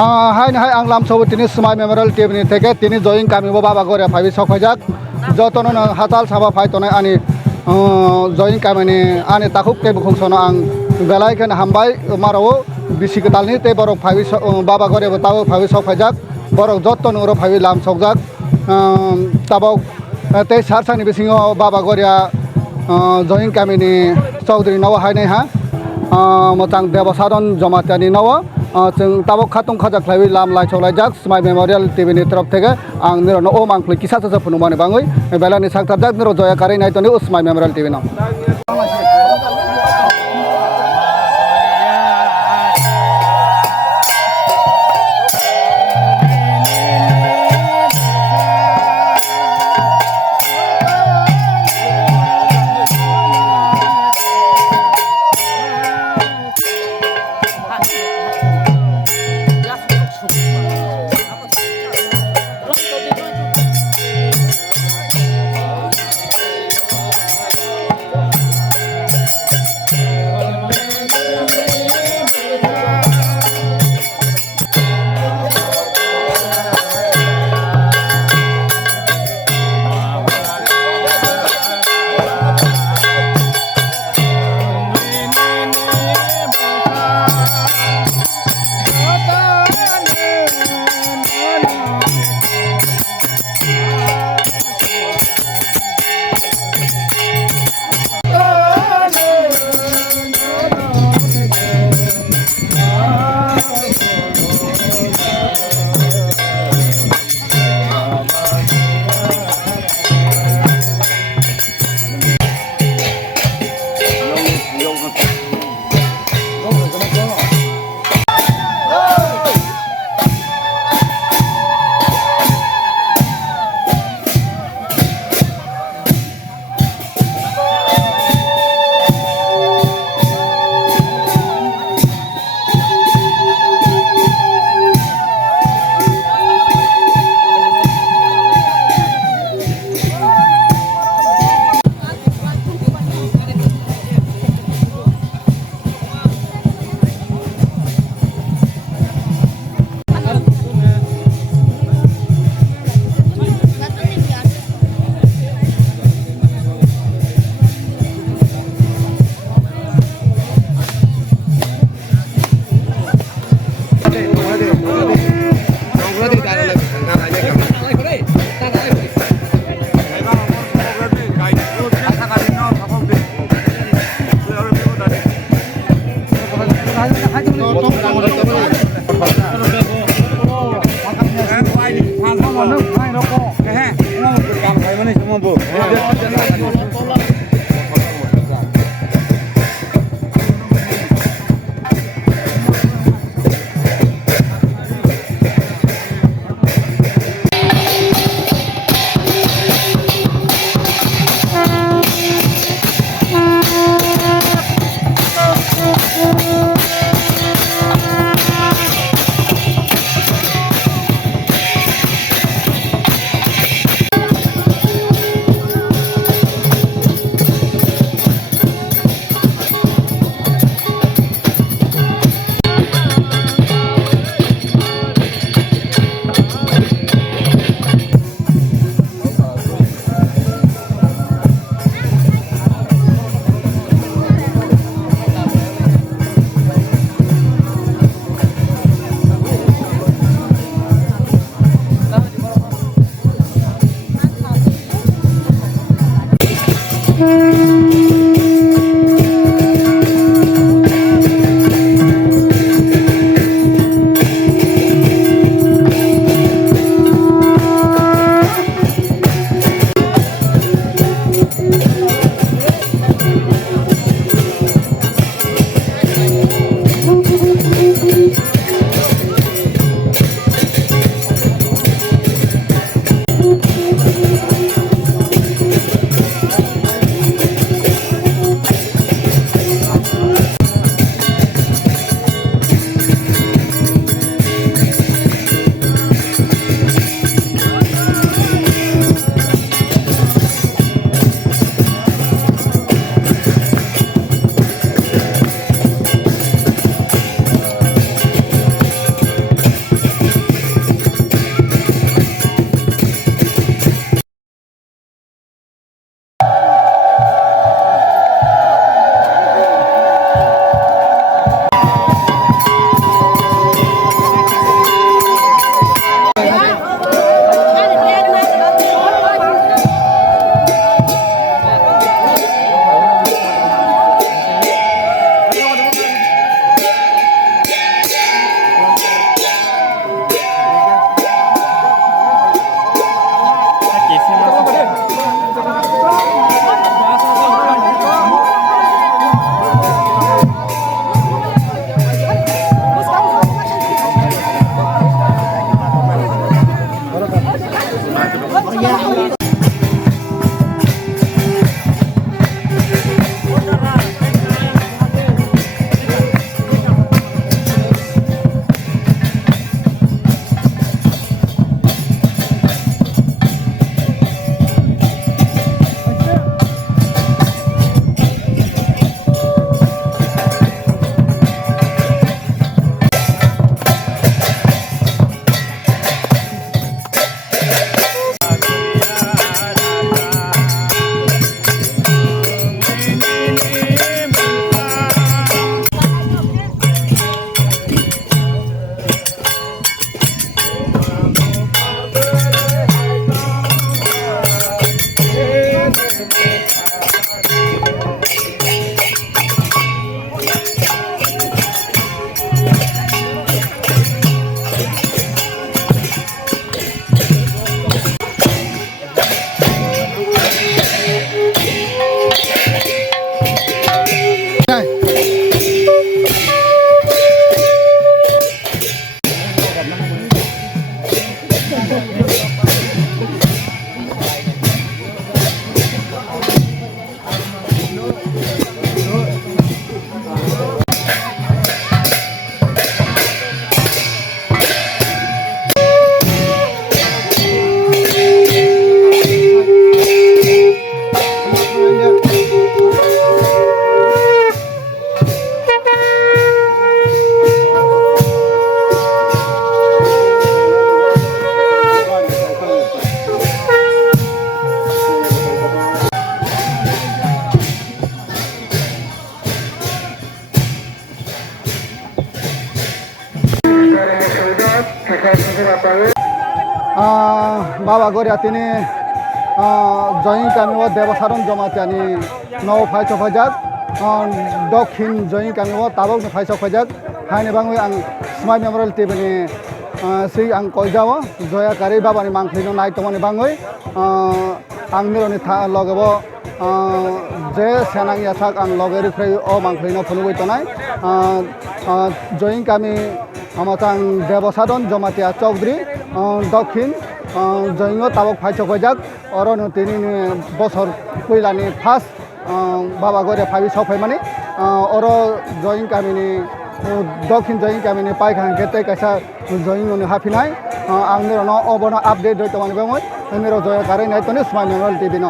Hai hai ang lam sobo tini Smile Memorial TV ni teke tini join kami bo baba gore phaibi sokhajak jotono na hatal saba phai tonai ani join kami ni ani takuk ke bukhung sono ang belai khan hambai maro bisi ketal ni te borok phaibi baba gore bo tawo phaibi sokhajak borok jotono ro phaibi lam sokjak tabok te sarsani bisingo baba goria join kami ni Chaudhary nawa hai nei ha motang debasadon jomatani nawa जों ताबो खातुं खाजाक लाइबि लाम लाइचौ लाइजाक smile memorial TV नि तरफ थेके आं निरनो ओ मांखलि किसा सजा फुनुमाने बाङै बेलानि साक्तारजाक निरो जया कारै नायतनि स्माइल मेमोरियल टिभि न বাবা গরিয়া তিনি জয়িং কামিও দেবসারণ জমাতিয়ানি নৌ ফাইস ফাইজাক দক্ষিণ জয়িং কামিও তাবক ফাইস ফাইজাক হাইনে বাংলা आं स्माइ मेमोरियल टिभिनि सै आं कयजाओ जयाकारि बाबानि मांख्लिनो नायतमनि बाङै आं निरनि लगेबो जे सेनां याथाक आं लगेरिफ्राय अ मांख्लिनो फुलुबै तनाय जयिं कामि আমাতাং দেবসাদন জমাতিয়া চৌধুরী দক্ষিণ জয়িং তাবক ফাইস ফাইজাক অরণ তিনি বছর পৈলানি ফার্স্ট বাবা গরিয়া ফাইবি সফাইমানি অর জয়িং কামিনি দক্ষিণ জয়িং কামিনি পাইখান गेते कायसा जयिं हाफिनाय आं निरनो अबनो आपडेट होइतमानि बाङै निर जया कारै नायतनि स्माइ मेमोरियल टिभि न